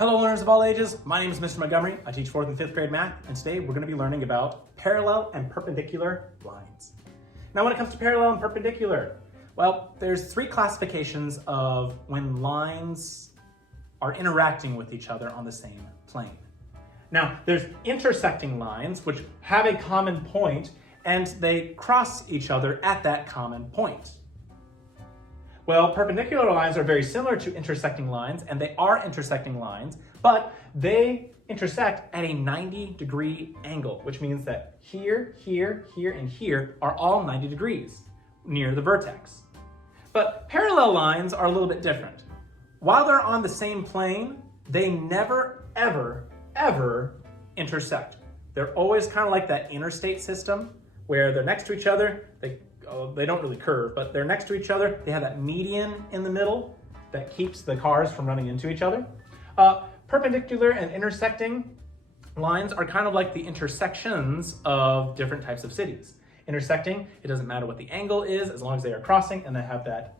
Hello learners of all ages, my name is Mr. Montgomery. I teach 4th and 5th grade math, and today we're going to be learning about parallel and perpendicular lines. Now when it comes to parallel and perpendicular, well, there's three classifications of when lines are interacting with each other on the same plane. Now there's intersecting lines which have a common point and they cross each other at that common point. Well, perpendicular lines are very similar to intersecting lines, and they are intersecting lines, but they intersect at a 90-degree angle, which means that here, here, here, and here are all 90 degrees near the vertex. But parallel lines are a little bit different. While they're on the same plane, they never, ever, ever intersect. They're always kind of like that interstate system where they're next to each other, they don't really curve, but they're next to each other. They have that median in the middle that keeps the cars from running into each other. Perpendicular and intersecting lines are kind of like the intersections of different types of cities. Intersecting, it doesn't matter what the angle is as long as they are crossing and they have that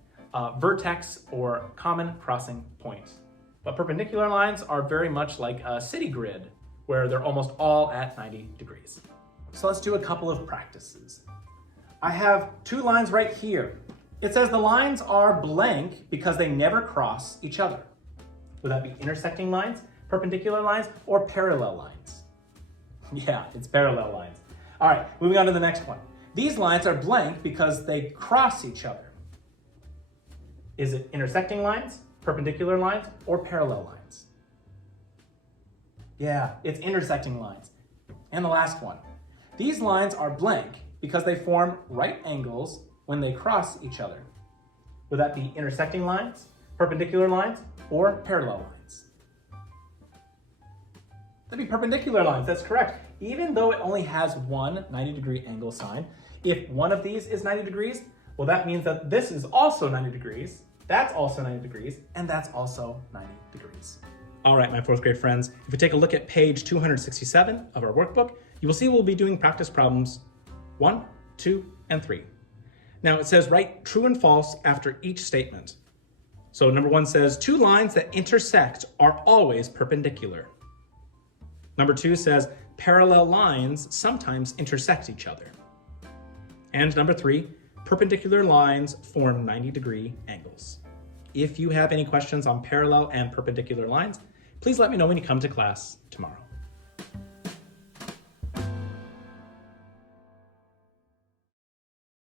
vertex or common crossing point. But perpendicular lines are very much like a city grid where they're almost all at 90 degrees. So let's do a couple of practices. I have two lines right here. It says the lines are blank because they never cross each other. Would that be intersecting lines, perpendicular lines, or parallel lines? Yeah, it's parallel lines. All right, moving on to the next one. These lines are blank because they cross each other. Is it intersecting lines, perpendicular lines, or parallel lines? Yeah, it's intersecting lines. And the last one. These lines are blank because they form right angles when they cross each other. Would that be intersecting lines, perpendicular lines, or parallel lines? That'd be perpendicular lines, that's correct. Even though it only has one 90-degree angle sign, if one of these is 90 degrees, well, that means that this is also 90 degrees, that's also 90 degrees, and that's also 90 degrees. All right, my 4th grade friends, if we take a look at page 267 of our workbook, you will see we'll be doing practice problems 1, 2, and 3. Now it says write true and false after each statement. So number 1 says two lines that intersect are always perpendicular. Number 2 says parallel lines sometimes intersect each other. And number 3, perpendicular lines form 90-degree angles. If you have any questions on parallel and perpendicular lines, please let me know when you come to class tomorrow.